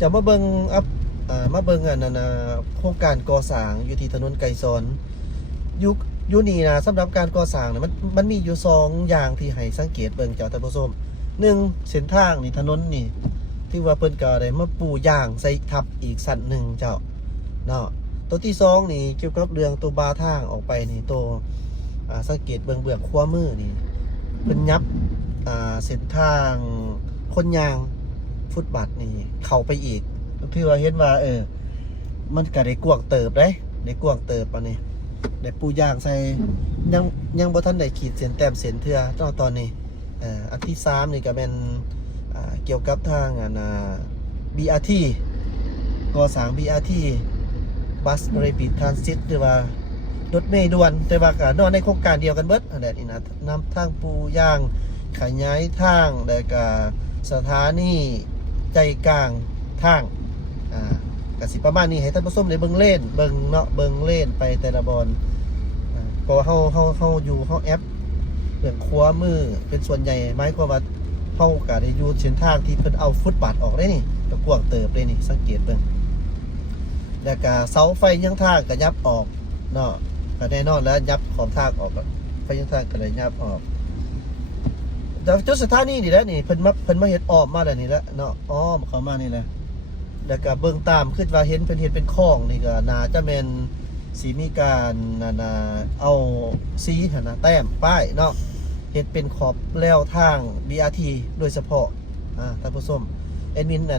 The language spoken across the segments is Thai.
จะมาเบิ่งอัพมาเบิ่งอันนั้นโครงการก่อสร้างอยู่ที่ถนนไกรสอนอยู่อยู่นี่นะสำหรับการก่อสร้างเนี่ยมันมีอยู่2อย่างที่ให้สังเกตเบิ่งเจ้าท่านผู้ชม1เส้นทางนี่ถนนนี่ที่ว่าเพิ่นก็ได้มาปูยางใส่ทับอีกสั้นหนึ่งเจ้าเนาะตัวที่2นี่เกี่ยวกับเรื่องตัวบาทางออกไปนี่ตัวสังเกตเบื้องขวามือนี่เพิ่นยับเส้นทางคนยางฟุตบาทนี่เข้าไปอีกที่ว่าเห็นว่ามันก็ได้กว้างเติบได้กว้างเติบปานนี้ได้ปูยางใส่ยังบ่ทันได้ขีดเส้นแต้มเส้นเทื่อตอนนี้อันที่3นี่ก็เป็นเกี่ยวกับทางBRT ก่อสร้าง BRT Bus Rapid Transit หรือว่ารถเมล์ด่วนแต่ว่าก็นอนในโครงการเดียวกันเบิดอันนี้นะนำทางปูยางขยายทางแล้วก็สถานีใจกลางทางก็สิประมาณนี้ให้ท่านผู้ชมได้เบิ่งเล่นเบิ่งเนาะเบิ่งเล่นไปแต่ละบอนเพราะว่าเฮาอยู่เฮาแอปเบื้องขวามือเป็นส่วนใหญ่หมายความว่าเฮาก็ได้อยู่เส้นทางที่เพิ่นเอาฟุตบาทออกได้นี่ก็กว้างเติบเลยนี่สังเกตเบิ่งแล้วก็เสาไฟยังทางก็ยับออกเนาะก็แน่นอนแล้วยับขอบทางออกไฟยังทางก็เลยยับออกแต่จุดสถานีนี่แหละนี่เพิ่นมาเฮ็ดอ้อมมาแล้วนี่แหละเนาะอ้อมเข้ามานี่แหละแล้วก็เบิ่งตามขึ้นว่าเห็นเพิ่นเฮ็ดเป็นคลองนี่ก็น่าจะแม่นสิมีการเอาสีหั่นน่ะแต้มป้ายเนาะเฮ็ดเป็นขอบแล้วทาง BRT โดยเฉพาะท่านผู้ชมแอดมินไ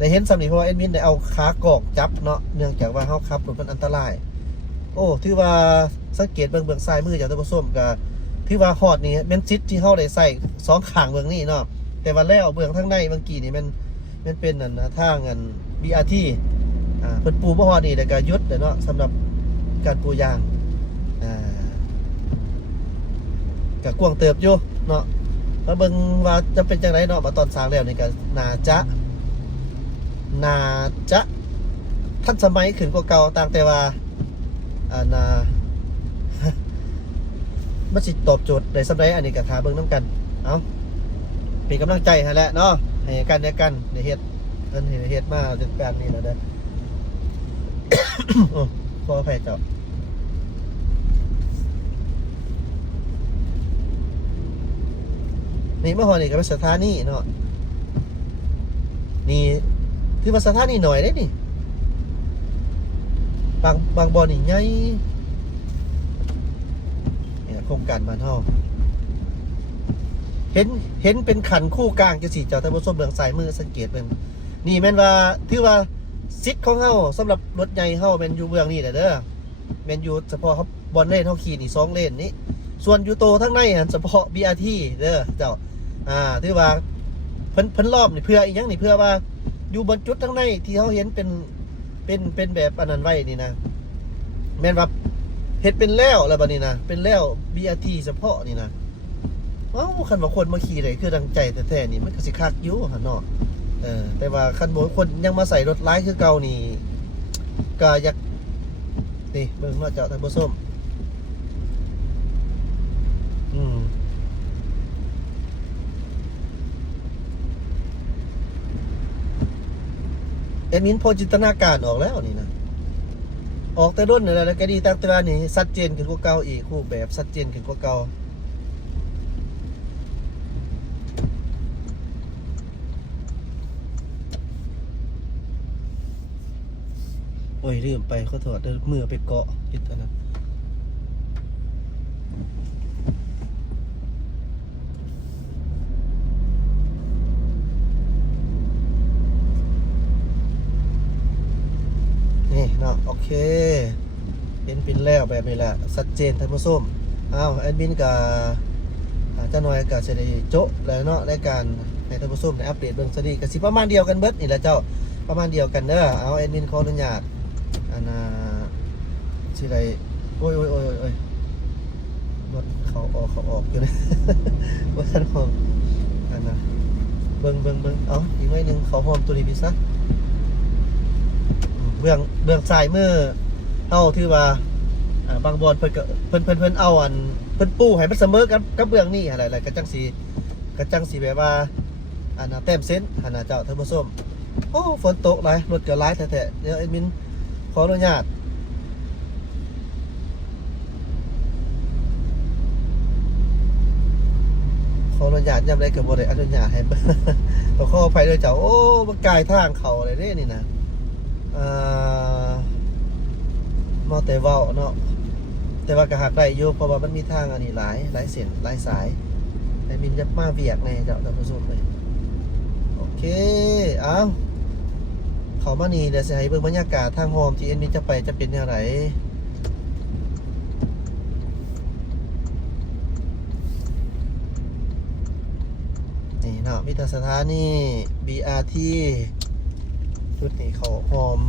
ด้เห็นสำนี้เพราะว่าแอดมินได้เอาขากอกจับเนาะเนื่องจากว่าเฮาขับรถมันอันตรายโอ้ถือว่าสังเกตเบื้องซ้ายมือจากท่านผู้ชมก็ถือว่าฮอดนี่แม่นจิตที่เฮาได้ใส่2ข้างเบื้องนี้เนาะแต่ว่าแล้วเบื้องทางในเมื่อกี้นี่มันเป็นทางBRT เพิ่นปูบ่ฮอดนี่แล้วก็หยุดเนาะสำหรับการปูยางก็กว้างเติบอยู่เนาะแล้วเบิ่งว่าจะเป็นจังไดเนาะมาตอนสร้างแล้วนี่ก็น่าจะทันสมัยขึ้นกว่าเก่าต่างแต่ว่ามันสิตอบโจทย์ได้สำใดอันนี้ก็ท่าเบิ่งนำกันเอาเป็นกำลังใจให้แหละเนาะให้กันได้เฮ็ดเพิ่นเฮ็ดมาจนแปลงนี้แล้วเด้อ ขออภัยเจ้านี่เมื่อวานนี่ก็เป็นสถานีเนาะนี่ถือว่าสถานีหน่อยได้นี่บางบ่อนี่ใหญ่เนี่ยโครงการบ้านเฮาเห็นเป็นขันคู่กลางจังซี่เจ้าท่านผู้ชมเบื้องซ้ายมือสังเกตเบิ่งนี่แม่นว่าถือว่าสิทธิ์ของเฮาสำหรับรถใหญ่เฮาแม่นอยู่เบื้องนี้แหละเด้อแม่นอยู่เฉพาะเขาบอนเลนเฮาขี่นี่2เลนนี้ส่วนอยู่โตทั้งในเฉพาะ BRT เด้อเจ้าถือว่าเพิ่นรอบนี่เพื่ออีหยังนี่เพื่อว่าอยู่บนจุดทั้งในที่เฮาเห็นเป็นแบบอันนั้นไว้นี่นะแม่นว่าเฮ็ดเป็นแล้วบัดนี้นะเป็นแล้ว BRT เฉพาะนี่นะคันว่าคนมาขี่ได้คือดังใจแท้ๆนี่มันก็สิคักอยู่หั่นเนาะแต่ว่าคันบ่คนยังมาใส่รถหลายคือเก่านี่ก็อยากนี่เบิ่งเนาะเจ้าท่านผู้ชมแอดมินพอจินตนาการออกแล้วนี่นะออกแต่รุ่นนี่แหละแล้วก็ดีตั้งแต่ว่านี่ชัดเจนขึ้นกว่าเก่าอีกรูปแบบชัดเจนขึ้นกว่าเก่าโอ้ยลืมไปขอโทษเด้อมือไปเกาะยึดอันนั้นนี่เนาะโอเคเป็นแล้วแบบนี้แหละชัดเจนท่านผู้ชมแอดมินกับจะหน่อยกับเสด็จโจ๊ะแล้วเนาะรายการในท่านผู้ชมในอัปเดตเบื้องสดีกับสิประมาณเดียวกันเบิดนี่แหละเจ้าประมาณเดียวกันเด้อแอดมินขออนุญาตสิไรโอ้ยรถเขาออกอยู่นะว่าท่านหอมเบิ่งอีกหน่อยนึงเขาหอมตัวนี้พิซซ่าเบื้องซ้ายมือเฮาที่ว่าบางบอนเพิ่นเอาเพิ่นปูให้มันเสมอกับเบื้องนี้อะไรก็จังสีแบบว่า อันน่ะแต้มเส้นอันน่ะเจ้าท่านผู้ชมโอ้ฝนตกหลายรถก็หลายแท้ๆเดี๋ยวแอดมินขออนุญาตยามใดก็บ่ได้อนุญาตให้ ต้องขออภัยด้วยเจ้าโอ้บ่กายทางเขาเลยเด้นี่นะอ่าเมาแต่เว้าเนาะแต่ว่าก็หักได้อยู่เพราะว่ามันมีทางอันนี้หลายเส้นหลายสายแอดมินจะมาเวียกไงเจ้าท่านผู้ชมเลยโอเคเอาเขามานี่เดี๋ยวสิให้เบิ่งบรรยากาศทางโฮมที่แอดมินจะไปจะเป็นอย่างไรนี่เนาะมีแต่สถานี BRT จุดนี้เขาโฮม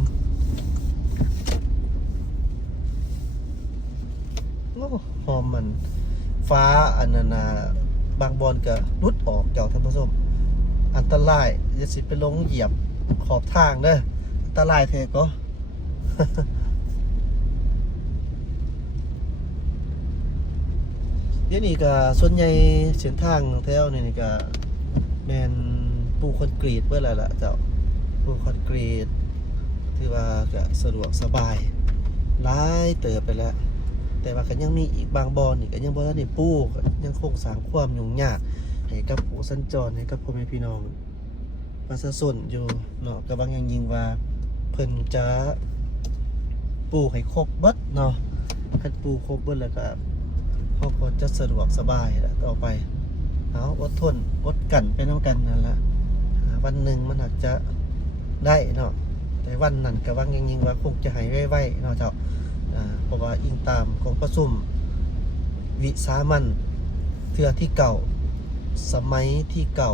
โอ้โฮมมันฟ้าอันนั้นน่ะบางบอนก็รุดออกเจ้าท่านผู้ชมอันตรายอย่าสิไปลงเหยียบขอบทางเด้ออันตรายแท้ก็ เดี๋ยวนี้ก็ส่วนใหญ่เส้นทางแถวนี่ก็แม่นปูคอนกรีตเบิดแล้วล่ะเจ้าปูคอนกรีตถือว่าก็สะดวกสบายหลายเติบไปแล้วแต่ว่าก็ยังมีอีกบางบอนนี่ก็ยังบ่ทันได้ปูก็ยังคงสร้างความยุ่งยากให้กับผู้สัญจรให้กับพ่อแม่พี่น้องประชาชนอยู่เนาะก็บางอย่างยิ่งว่าเพิ่นจะปูให้ครบเบิดเนาะคันปูครบเบิดแล้วก็เขาก็จะสะดวกสบายแหละต่อไปเอาอดทนอดกันไปน้ำกันนั่นละวันหนึ่งมันอาจจะได้เนาะแต่วันนั้นกับวันยิงๆว่าคงจะหายไวๆเนาะเจ้าเพราะว่าอิงตามของประชุมวิสามันเทือที่เก่าสมัยที่เก่า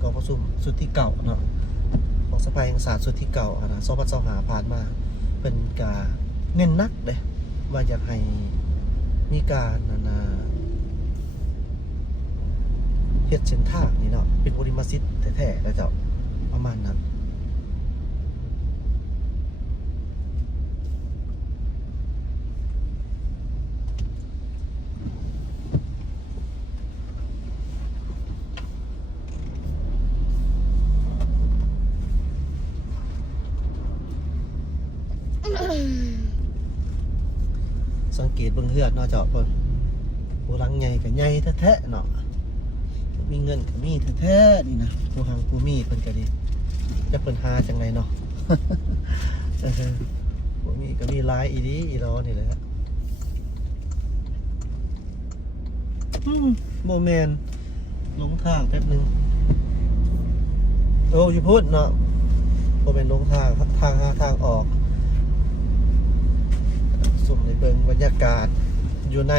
ของประชุมสุดที่เก่าเนาะของสภาแห่งศาสตร์สุดที่เก่านะ2025ผ่านมาเป็นกาเน้นนักเลยว่าอยากให้มีการเฮ็ดเส้นทางนี่เนาะเป็นบริมาสิทธิ์แท้ๆแล้วเจ้าประมาณนั้นสังเกตเบิ่งเฮือดเนาะเจ้าเพิ่นผู้หลังใหญ่ก็ใหญ่แท้ๆเนาะมีเงินก็มีแท้ๆนี่นะผู้หังผู้มีเพิ่นก็ดีจะเพิ่นหาจังไดเนาะ ผู้มีก็มีหลายอีดีอีรอนี่แหละโมเมนต์ลงทางแป๊บนึงโอ้ยพูดเนาะโมเมนต์ลงทางหาทางออกสุ่มในเบิงบรรยากาศอยู่ใน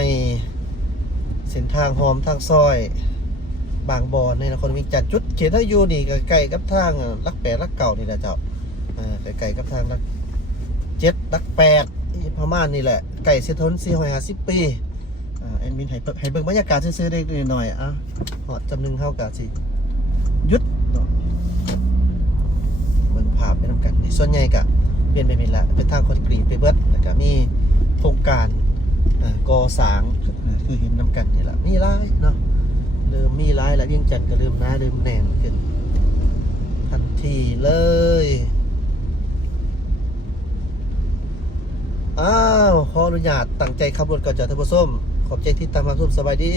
เส้นทางหอมทางซอยบางบอนในนครเวียงจันทร์จุดเขตถ้าอยู่นี่ก็ใกล้กับทางลักแปดลักเก่านี่แหละเจ้าใกล้กับทางลัก7ลัก8ประมาณนี่แหละไก่เซทน450 ปีแอดมินให้เบิ่งบรรยากาศซื้อๆได้หน่อยหอดจำนึงเท่ากับสิยุดเนาะเบิ่งภาพไปนำกันในส่วนใหญ่ก็เปลี่ยนไปเป็นละเป็นทางคอนกรีตไปเบิดแล้วก็มีโครงการก่อสร้างคือเห็นนำกันนี่แหละมีหลายเนาะเริ่มมีหลายแล้วเวียงจันทร์ก็เริ่มหนาเริ่มแน่นขึ้นทันทีเลยอ้าวขออนุญาตตั้งใจขับรถก่อนจ้ะท่านผู้ชมขอบใจที่ตามมาชมสบายดี